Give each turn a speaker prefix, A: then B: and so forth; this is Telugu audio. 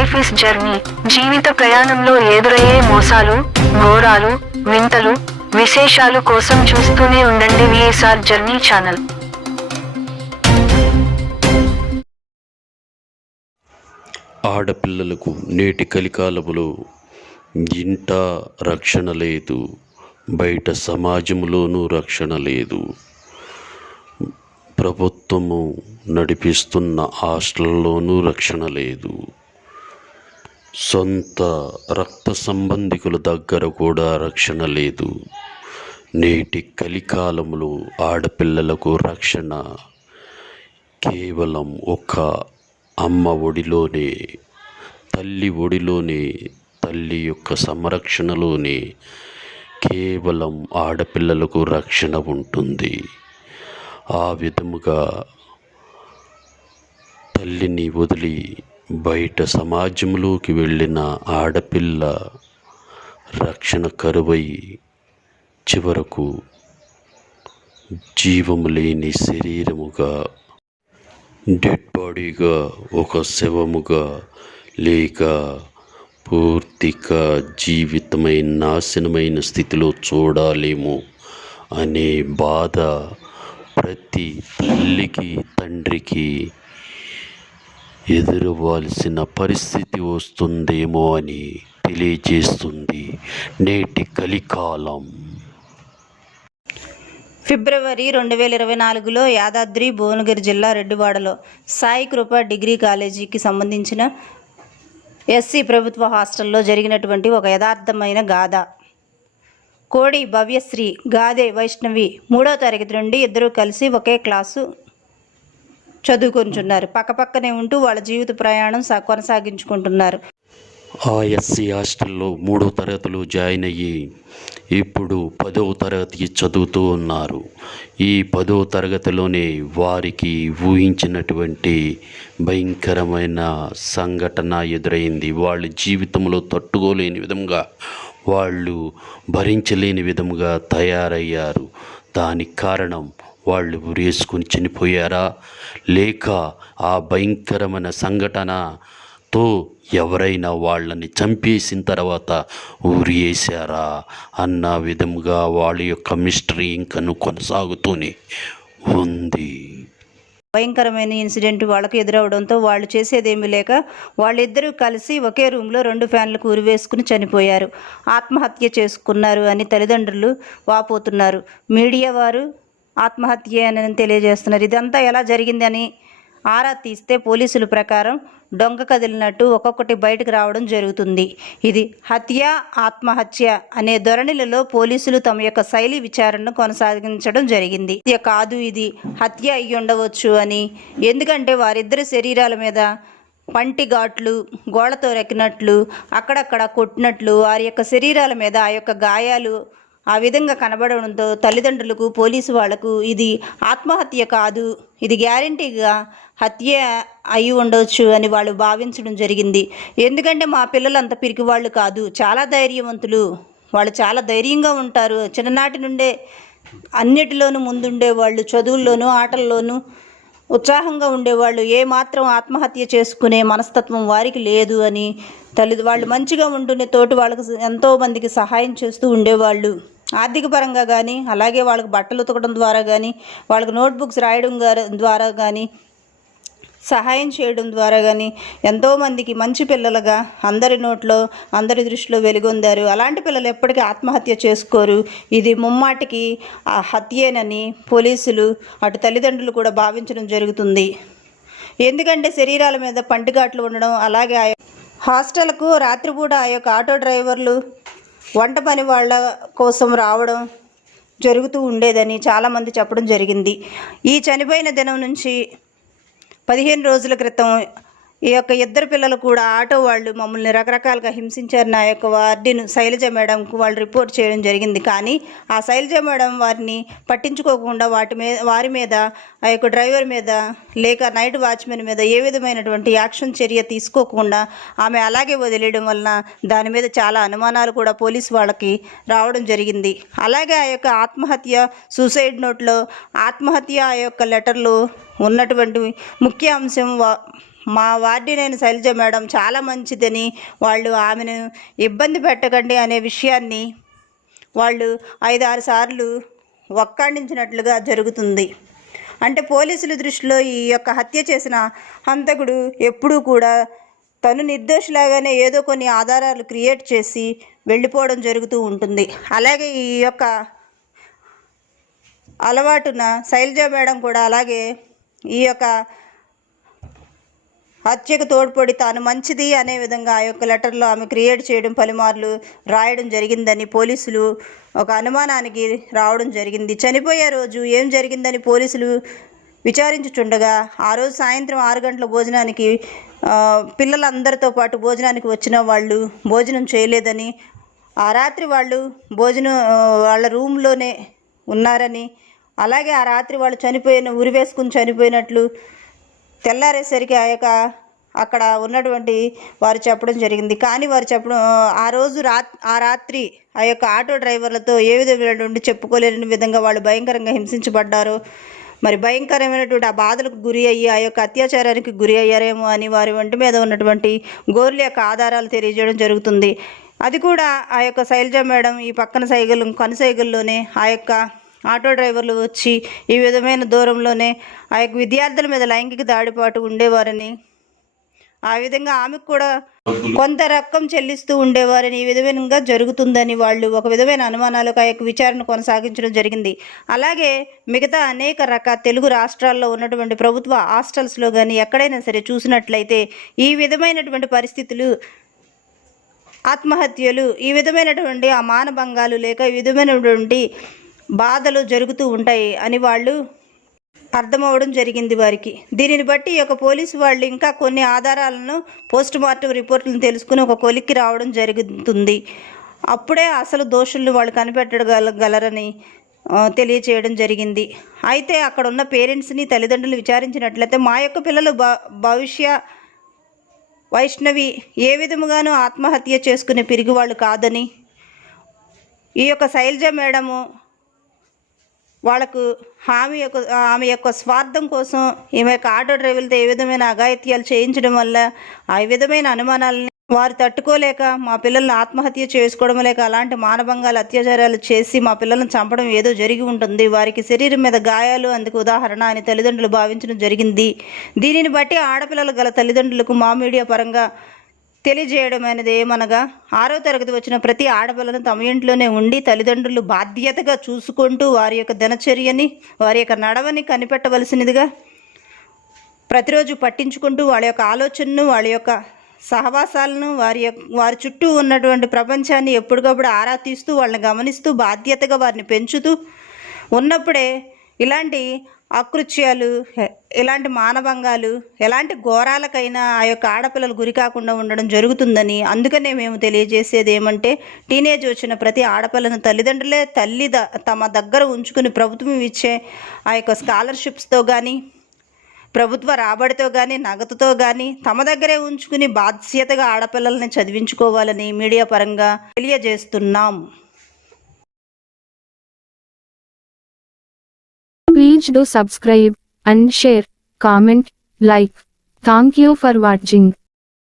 A: Life is journey. జీవిత ప్రయాణంలో ఎదురయ్యే మోసాలు ఘోరాలు వింతలు విశేషాలు కోసం చూస్తూనే ఉండండి విఎస్ఆర్ జర్నీ ఛానల్.
B: ఆడపిల్లలకు నేటి కలికాలములో ఇంట రక్షణ లేదు. బయట సమాజంలోనూ రక్షణ లేదు. ప్రభుత్వము నడిపిస్తున్న హాస్టల్లోనూ రక్షణ లేదు. సొంత రక్త సంబంధికుల దగ్గర కూడా రక్షణ లేదు. నేటి కలికాలంలో ఆడపిల్లలకు రక్షణ కేవలం ఒక అమ్మ ఒడిలోనే తల్లి ఒడిలోనే తల్లి యొక్క సంరక్షణలోనే కేవలం ఆడపిల్లలకు రక్షణ ఉంటుంది. ఆ విధముగా తల్లిని వదిలి బయట సమాజంలోకి వెళ్ళిన ఆడపిల్ల రక్షణ కరువై చివరకు జీవము లేని శరీరముగా డెడ్ బాడీగా ఒక శవముగా లేక పూర్తిగా జీవితమైన నాశనమైన స్థితిలో చూడాలేమో అనే బాధ ప్రతి తల్లికి తండ్రికి ఎదురవ్వాల్సిన పరిస్థితి వస్తుందేమో అని తెలియజేస్తుంది నేటి కలికాలం.
C: ఫిబ్రవరి రెండు వేల ఇరవై నాలుగులో యాదాద్రి భువనగిరి జిల్లా రెడ్డివాడలో సాయి కృప డిగ్రీ కాలేజీకి సంబంధించిన ఎస్సీ ప్రభుత్వ హాస్టల్లో జరిగినటువంటి ఒక యథార్థమైన గాథ. కోడి భవ్యశ్రీ గాదే వైష్ణవి మూడో తరగతి నుండి ఇద్దరూ కలిసి ఒకే క్లాసు చదువుకుంటున్నారు పక్కపక్కనే ఉంటూ వాళ్ళ జీవిత ప్రయాణం కొనసాగించుకుంటున్నారు.
B: ఆ ఎస్సీ హాస్టల్లో మూడో తరగతిలో జాయిన్ అయ్యి ఇప్పుడు పదవ తరగతికి చదువుతూ ఉన్నారు. ఈ పదవ తరగతిలోనే వారికి ఊహించినటువంటి భయంకరమైన సంఘటన ఎదురైంది. వాళ్ళ జీవితంలో తట్టుకోలేని విధంగా వాళ్ళు భరించలేని విధముగా తయారయ్యారు. దానికి కారణం వాళ్ళు ఉరేసుకొని చనిపోయారా? లేక ఆ భయంకరమైన సంఘటనతో ఎవరైనా వాళ్ళని చంపేసిన తర్వాత ఊరి వేశారా అన్న విధముగా వాళ్ళ యొక్క మిస్టరీ ఇంకను కొనసాగుతూనే ఉంది.
C: భయంకరమైన ఇన్సిడెంట్ వాళ్ళకి ఎదురవడంతో వాళ్ళు చేసేదేమీ లేక వాళ్ళిద్దరూ కలిసి ఒకే రూమ్లో రెండు ఫ్యాన్లకు ఉరివేసుకుని చనిపోయారు. ఆత్మహత్య చేసుకున్నారు అని తల్లిదండ్రులు వాపోతున్నారు. మీడియా వారు ఆత్మహత్య అని తెలియజేస్తున్నారు. ఇదంతా ఎలా జరిగిందని ఆరా తీస్తే పోలీసుల ప్రకారం దొంగ కదిలినట్టు ఒక్కొక్కటి బయటకు రావడం జరుగుతుంది. ఇది హత్య ఆత్మహత్య అనే ధోరణిలలో పోలీసులు తమ యొక్క శైలి విచారణను కొనసాగించడం జరిగింది. ఇది కాదు ఇది హత్య అయి ఉండవచ్చు అని. ఎందుకంటే వారిద్దరి శరీరాల మీద పంటి ఘాట్లు గోడతో రెక్కినట్లు అక్కడక్కడ కొట్టినట్లు వారి యొక్క శరీరాల మీద ఆ యొక్క గాయాలు ఆ విధంగా కనబడడంతో తల్లిదండ్రులకు పోలీసు వాళ్ళకు ఇది ఆత్మహత్య కాదు. ఇది గ్యారంటీగా హత్య అయి ఉండవచ్చు అని వాళ్ళు భావించడం జరిగింది. ఎందుకంటే మా పిల్లలు అంత పిరికి వాళ్ళు కాదు. చాలా ధైర్యవంతులు. వాళ్ళు చాలా ధైర్యంగా ఉంటారు. చిన్ననాటి నుండే అన్నిటిలోనూ ముందుండే వాళ్ళు చదువుల్లోనూ ఆటల్లోనూ ఉత్సాహంగా ఉండేవాళ్ళు. ఏ మాత్రం ఆత్మహత్య చేసుకునే మనస్తత్వం వారికి లేదు అని తల్లి వాళ్ళు మంచిగా ఉండునే తోటి వాళ్ళకి ఎంతో మందికి సహాయం చేస్తూ ఉండేవాళ్ళు. ఆర్థిక పరంగా కానీ అలాగే వాళ్ళకి బట్టలు ఉతకడం ద్వారా కానీ వాళ్ళకి నోట్బుక్స్ రాయడం ద్వారా కానీ సహాయం చేయడం ద్వారా కానీ ఎంతోమందికి మంచి పిల్లలుగా అందరి నోట్లో అందరి దృష్టిలో వెలుగొందారు. అలాంటి పిల్లలు ఎప్పటికీ ఆత్మహత్య చేసుకోరు. ఇది ముమ్మాటికి హత్యేనని పోలీసులు అటు తల్లిదండ్రులు కూడా భావించడం జరుగుతుంది. ఎందుకంటే శరీరాల మీద పంటిఘాట్లు ఉండడం అలాగే ఆ హాస్టల్కు రాత్రిపూట ఆ యొక్క ఆటో డ్రైవర్లు వంట పని వాళ్ళ కోసం రావడం జరుగుతూ ఉండేదని చాలామంది చెప్పడం జరిగింది. ఈ చనిపోయిన దినం నుంచి పదిహేను రోజుల క్రితం ఈ యొక్క ఇద్దరు పిల్లలు కూడా ఆటో వాళ్ళు మమ్మల్ని రకరకాలుగా హింసించారు. నా యొక్క వార్డెన్ శైలజ మేడంకు వాళ్ళు రిపోర్ట్ చేయడం జరిగింది. కానీ ఆ శైలజ మేడం వారిని పట్టించుకోకుండా వాటి మీద వారి మీద ఆ యొక్క డ్రైవర్ మీద లేక నైట్ వాచ్మెన్ మీద ఏ విధమైనటువంటి యాక్షన్ చర్య తీసుకోకుండా ఆమె అలాగే వదిలేయడం వలన దాని మీద చాలా అనుమానాలు కూడా పోలీస్ వాళ్ళకి రావడం జరిగింది. అలాగే ఆ యొక్క ఆత్మహత్య సూసైడ్ నోట్లో ఆత్మహత్య ఆ యొక్క లెటర్లు ఉన్నటువంటి ముఖ్య అంశం వా మా వార్డినైన శైలజ మేడం చాలా మంచిదని వాళ్ళు ఆమెను ఇబ్బంది పెట్టకండి అనే విషయాన్ని వాళ్ళు ఐదారు సార్లు ఒక్కాడించినట్లుగా జరుగుతుంది. అంటే పోలీసుల దృష్టిలో ఈ యొక్క హత్య చేసిన హంతకుడు ఎప్పుడూ కూడా తను నిర్దోషిలాగానే ఏదో కొన్ని ఆధారాలు క్రియేట్ చేసి వెళ్ళిపోవడం జరుగుతూ ఉంటుంది. అలాగే ఈ యొక్క అలవాటున శైలజ మేడం కూడా అలాగే ఈ యొక్క హత్యకు తోడ్పడి తాను మంచిది అనే విధంగా ఆ యొక్క లెటర్లో ఆమె క్రియేట్ చేయడం పలుమార్లు రాయడం జరిగిందని పోలీసులు ఒక అనుమానానికి రావడం జరిగింది. చనిపోయే రోజు ఏం జరిగిందని పోలీసులు విచారించుచుండగా ఆ రోజు సాయంత్రం ఆరు గంటల భోజనానికి పిల్లలందరితో పాటు భోజనానికి వచ్చిన వాళ్ళు భోజనం చేయలేదని ఆ రాత్రి వాళ్ళు భోజనం వాళ్ళ రూమ్లోనే ఉన్నారని అలాగే ఆ రాత్రి వాళ్ళు చనిపోయిన ఉరి వేసుకుని చనిపోయినట్లు తెల్లారేసరికి ఆ యొక్క అక్కడ ఉన్నటువంటి వారు చెప్పడం జరిగింది. కానీ వారు చెప్పడం ఆ రోజు రా ఆ రాత్రి ఆ యొక్క ఆటో డ్రైవర్లతో ఏ విధమైనటువంటి చెప్పుకోలేని విధంగా వాళ్ళు భయంకరంగా హింసించబడ్డారు. మరి భయంకరమైనటువంటి ఆ బాధలకు గురి అయ్యి ఆ యొక్క అత్యాచారానికి గురి అయ్యారేమో అని వారి ఒంటి మీద ఉన్నటువంటి గోర్ల యొక్క ఆధారాలు తెలియజేయడం జరుగుతుంది. అది కూడా ఆ యొక్క శైలజ మేడం ఈ పక్కన సైగలు కను ఆ యొక్క ఆటో డ్రైవర్లు వచ్చి ఈ విధమైన దూరంలోనే ఆ యొక్క విద్యార్థుల మీద లైంగిక దాడిపాటు ఉండేవారని ఆ విధంగా ఆమెకు కూడా కొంత రకం చెల్లిస్తూ ఉండేవారని ఈ విధంగా జరుగుతుందని వాళ్ళు ఒక విధమైన అనుమానాలకు ఆ యొక్క విచారణ కొనసాగించడం జరిగింది. అలాగే మిగతా అనేక రకాల తెలుగు రాష్ట్రాల్లో ఉన్నటువంటి ప్రభుత్వ హాస్టల్స్లో కానీ ఎక్కడైనా సరే చూసినట్లయితే ఈ విధమైనటువంటి పరిస్థితులు ఆత్మహత్యలు ఈ విధమైనటువంటి ఆ మానభంగాలు లేక ఈ విధమైనటువంటి బాధలు జరుగుతూ ఉంటాయి అని వాళ్ళు అర్థమవడం జరిగింది వారికి. దీనిని బట్టి ఈ యొక్క పోలీసు వాళ్ళు ఇంకా కొన్ని ఆధారాలను పోస్ట్ మార్టం రిపోర్టులను తెలుసుకుని ఒక కొలిక్కి రావడం జరుగుతుంది. అప్పుడే అసలు దోషులను వాళ్ళు కనిపెట్టగలగలరని తెలియచేయడం జరిగింది. అయితే అక్కడ ఉన్న పేరెంట్స్ని తల్లిదండ్రులు విచారించినట్లయితే మా యొక్క పిల్లలు భ భవిష్య వైష్ణవి ఏ విధముగానూ ఆత్మహత్య చేసుకునే పిరిగివాళ్ళు కాదని ఈ యొక్క శైలజ మేడము వాళ్ళకు ఆమె యొక్క ఆమె యొక్క స్వార్థం కోసం ఈమె యొక్క ఆటో డ్రైవర్లతో ఏ విధమైన అఘాయిత్యాలు చేయించడం వల్ల ఆ విధమైన అనుమానాలని వారు తట్టుకోలేక మా పిల్లల్ని ఆత్మహత్య చేసుకోవడం లేక అలాంటి మానభంగాలు అత్యాచారాలు చేసి మా పిల్లల్ని చంపడం ఏదో జరిగి ఉంటుంది. వారికి శరీరం మీద గాయాలు అందుకు ఉదాహరణ అని తల్లిదండ్రులు భావించడం జరిగింది. దీనిని బట్టి ఆడపిల్లలు గల తల్లిదండ్రులకు మా మీడియా పరంగా తెలియజేయడం అనేది ఏమనగా ఆరో తరగతి వచ్చిన ప్రతి ఆడపిల్లను తమ ఇంట్లోనే ఉండి తల్లిదండ్రులు బాధ్యతగా చూసుకుంటూ వారి యొక్క దినచర్యని వారి యొక్క నడవని కనిపెట్టవలసినదిగా ప్రతిరోజు పట్టించుకుంటూ వాళ్ళ యొక్క ఆలోచనను వాళ్ళ యొక్క సహవాసాలను వారి యొక్క వారి చుట్టూ ఉన్నటువంటి ప్రపంచాన్ని ఎప్పటికప్పుడు ఆరా తీస్తూ వాళ్ళని గమనిస్తూ బాధ్యతగా వారిని పెంచుతూ ఉన్నప్పుడే ఇలాంటి అకృత్యాలు ఎలాంటి మానభంగాలు ఎలాంటి ఘోరాలకైనా ఆ యొక్క ఆడపిల్లలు గురి కాకుండా ఉండడం జరుగుతుందని అందుకనే మేము తెలియజేసేది ఏమంటే టీనేజ్ వచ్చిన ప్రతి ఆడపిల్లను తల్లిదండ్రులే తల్లి ద తమ దగ్గర ఉంచుకుని ప్రభుత్వం ఇచ్చే ఆ యొక్క స్కాలర్షిప్స్తో కానీ ప్రభుత్వ రాబడితో కానీ నగదుతో కానీ తమ దగ్గరే ఉంచుకుని బాధ్యతగా ఆడపిల్లల్ని చదివించుకోవాలని మీడియా పరంగా తెలియజేస్తున్నాం.
D: Please do subscribe and share, comment, like. Thank you for watching.